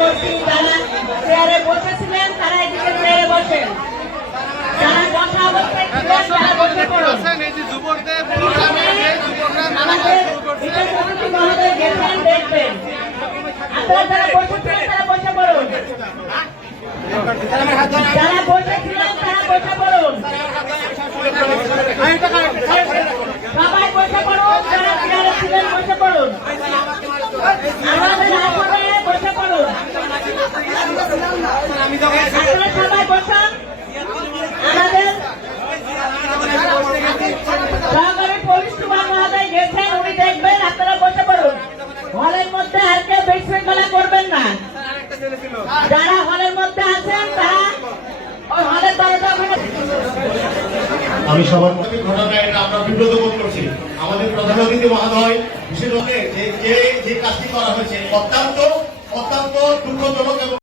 করছি, যারা চেয়ারে বসেছিলেন তারা এদিকে চেয়ারে বসেন, যারা বসা অবস্থায় ছিলেন তারা বসে পড়ুন। আমাদের বিচারপতি মহোদয় গেছেন, দেখবেন। আপনারা যারা বসেছিলেন তারা বসে পড়ুন, যারা বসেছিলেন তারা বসে পড়ুন, সবাই বসে পড়ুন, যারা চেয়ারে ছিলেন বসে পড়ুন, আমাদের আসনে বসে পড়ুন, আপনারা সবাই বসান। আমাদের সহকারী পুলিশ সুপার মহোদয় গেছেন, উনি দেখবেন, আপনারা বসে পড়ুন। হলের মধ্যে আর কেউ বিশৃঙ্খলা করবেন না, যারা হলের মধ্যে আছেন তারা ওই হলের দরজা ওখানে। আমি সবার ঘটনায় এটা আমরা বিব্রত বোধ করছি। আমাদের প্রধান অতিথি মহোদয় বিশেষ যে কাজটি করা হয়েছে অত্যন্ত দুঃখজনক এবং